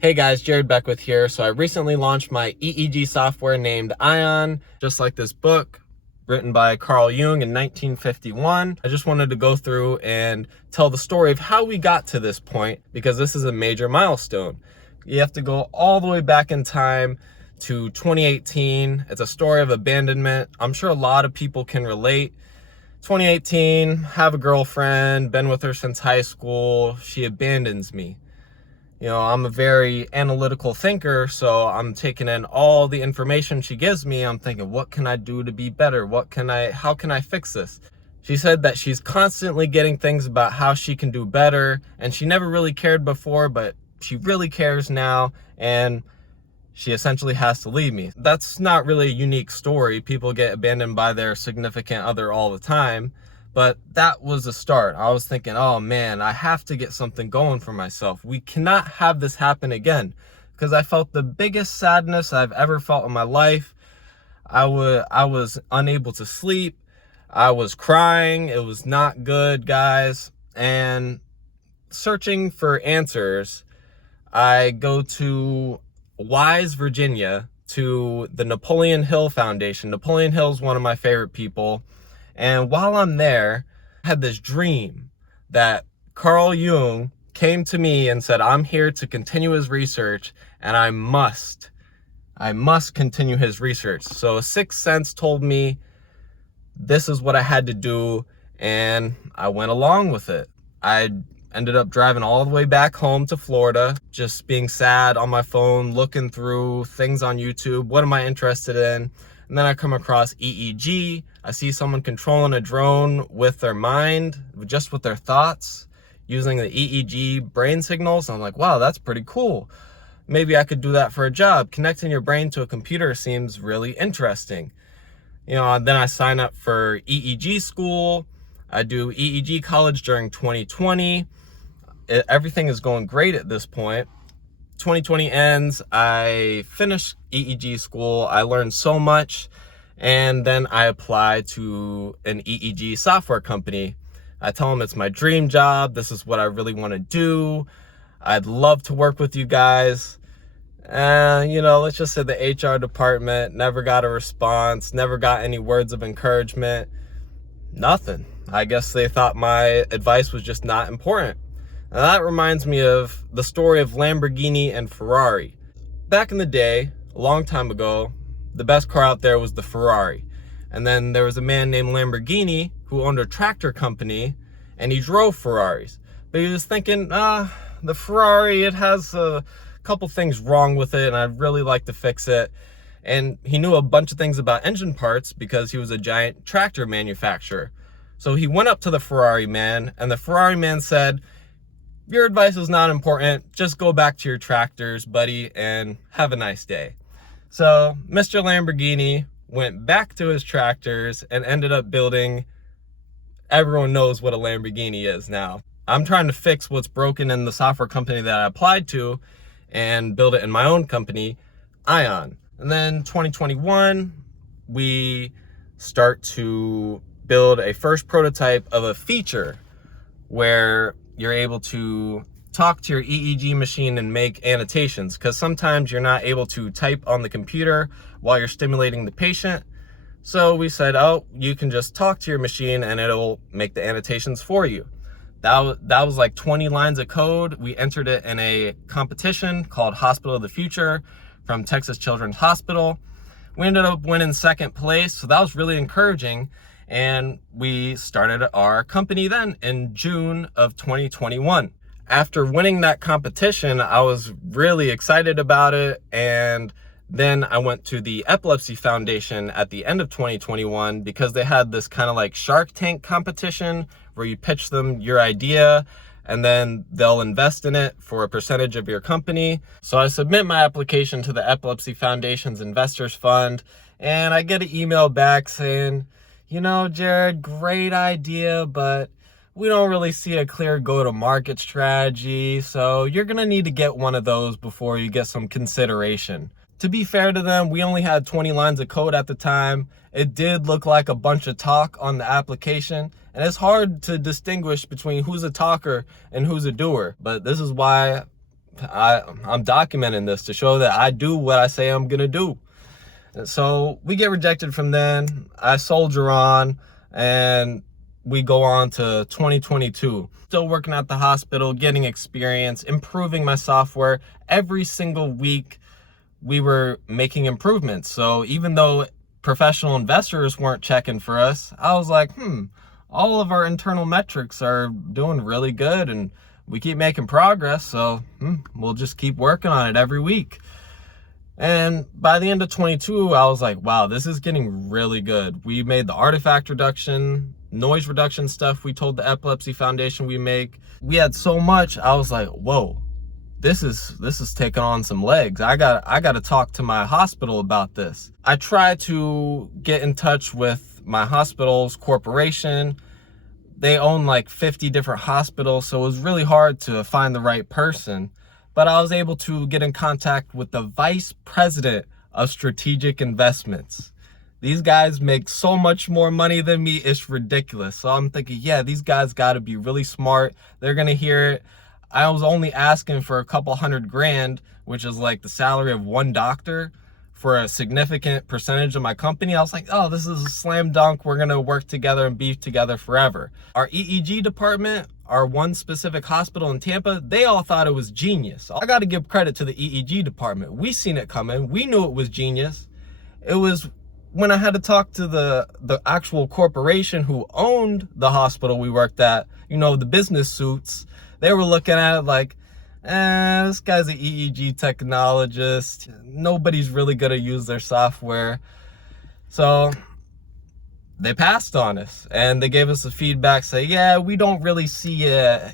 Hey guys, Jared Beckwith here. So I recently launched my EEG software named Ion, just like this book written by Carl Jung in 1951. I just wanted to go through and tell the story of how we got to this point, because this is a major milestone. You have to go all the way back in time to 2018. It's a story of abandonment. I'm sure a lot of people can relate. 2018, have a girlfriend, been with her since high school. She abandons me. I'm a very analytical thinker, so I'm taking in all the information she gives me. I'm thinking, what can I do to be better? How can I fix this? She said that she's constantly getting things about how she can do better, and she never really cared before, but she really cares now, and she essentially has to leave me. That's not really a unique story. People get abandoned by their significant other all the time. But that was the start. I was thinking, oh man, I have to get something going for myself. We cannot have this happen again, because I felt the biggest sadness I've ever felt in my life. I was unable to sleep. I was crying. It was not good, guys. And searching for answers, I go to Wise, Virginia, to the Napoleon Hill Foundation. Napoleon Hill is one of my favorite people. And while I'm there, I had this dream that Carl Jung came to me and said, I'm here to continue his research, and I must continue his research. So a sixth sense told me this is what I had to do, and I went along with it. I ended up driving all the way back home to Florida, just being sad on my phone, looking through things on YouTube. What am I interested in? And then I come across EEG. I see someone controlling a drone with their mind, just with their thoughts, using the EEG brain signals. I'm like, wow, that's pretty cool. Maybe I could do that for a job. Connecting your brain to a computer seems really interesting. Then I sign up for EEG school. I do EEG college during 2020. Everything is going great at this point. 2020 ends, I finish EEG school, I learned so much, and then I apply to an EEG software company. I tell them it's my dream job, this is what I really want to do, I'd love to work with you guys. Let's just say the HR department never got a response, never got any words of encouragement, nothing. I guess they thought my advice was just not important. Now that reminds me of the story of Lamborghini and Ferrari. Back in the day, a long time ago, the best car out there was the Ferrari. And then there was a man named Lamborghini who owned a tractor company, and he drove Ferraris. But he was thinking, the Ferrari, it has a couple things wrong with it, and I'd really like to fix it. And he knew a bunch of things about engine parts because he was a giant tractor manufacturer. So he went up to the Ferrari man, and the Ferrari man said, your advice is not important. Just go back to your tractors, buddy, and have a nice day. So Mr. Lamborghini went back to his tractors and ended up building, everyone knows what a Lamborghini is now. I'm trying to fix what's broken in the software company that I applied to and build it in my own company, Ion. And then 2021, we start to build a first prototype of a feature where you're able to talk to your EEG machine and make annotations, because sometimes you're not able to type on the computer while you're stimulating the patient. So we said, oh, you can just talk to your machine and it'll make the annotations for you. That was like 20 lines of code. We entered it in a competition called Hospital of the Future from Texas Children's Hospital. We ended up winning second place, so that was really encouraging. And we started our company then in June of 2021. After winning that competition, I was really excited about it. And then I went to the Epilepsy Foundation at the end of 2021 because they had this kind of like Shark Tank competition where you pitch them your idea and then they'll invest in it for a percentage of your company. So I submit my application to the Epilepsy Foundation's Investors Fund, and I get an email back saying, Jared, great idea, but we don't really see a clear go-to-market strategy, so you're gonna need to get one of those before you get some consideration. To be fair to them, we only had 20 lines of code at the time. It did look like a bunch of talk on the application, and it's hard to distinguish between who's a talker and who's a doer. But this is why I'm documenting this to show that I do what I say I'm gonna do. And so we get rejected from then. I soldier on, and we go on to 2022. Still working at the hospital, getting experience, improving my software. Every single week, we were making improvements. So even though professional investors weren't checking for us, I was like, all of our internal metrics are doing really good and we keep making progress. So we'll just keep working on it every week. And by the end of 22, I was like, wow, this is getting really good. We made the artifact reduction, noise reduction stuff we told the Epilepsy Foundation we make. We had so much, I was like, whoa, this is taking on some legs. I got to talk to my hospital about this. I tried to get in touch with my hospital's corporation. They own like 50 different hospitals, so it was really hard to find the right person. But I was able to get in contact with the vice president of strategic investments. These guys make so much more money than me, it's ridiculous. So I'm thinking, yeah, these guys got to be really smart. They're going to hear it. I was only asking for a couple $100,000, which is like the salary of one doctor, for a significant percentage of my company. I was like, oh, this is a slam dunk. We're going to work together and be together forever. Our EEG department, our one specific hospital in Tampa, they all thought it was genius. I got to give credit to the EEG department. We seen it coming. We knew it was genius. It was when I had to talk to the actual corporation who owned the hospital we worked at, the business suits. They were looking at it like, this guy's an EEG technologist. Nobody's really going to use their software. So they passed on us and they gave us the feedback, say, yeah, we don't really see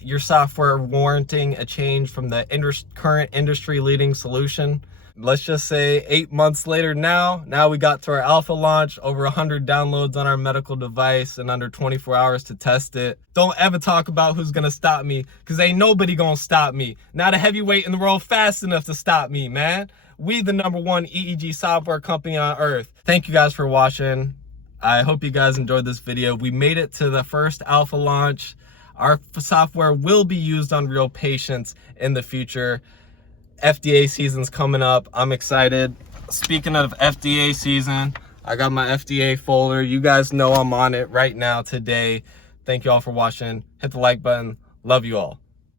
your software warranting a change from the current industry leading solution. Let's just say 8 months later now we got to our alpha launch, over 100 downloads on our medical device in under 24 hours to test it. Don't ever talk about who's gonna stop me, because ain't nobody gonna stop me. Not a heavyweight in the world fast enough to stop me, man. We the #1 EEG software company on earth. Thank you guys for watching. I hope you guys enjoyed this video. We made it to the first alpha launch. Our software will be used on real patients in the future. FDA season's coming up. I'm excited. Speaking of FDA season, I got my FDA folder. You guys know I'm on it right now today. Thank you all for watching. Hit the like button. Love you all.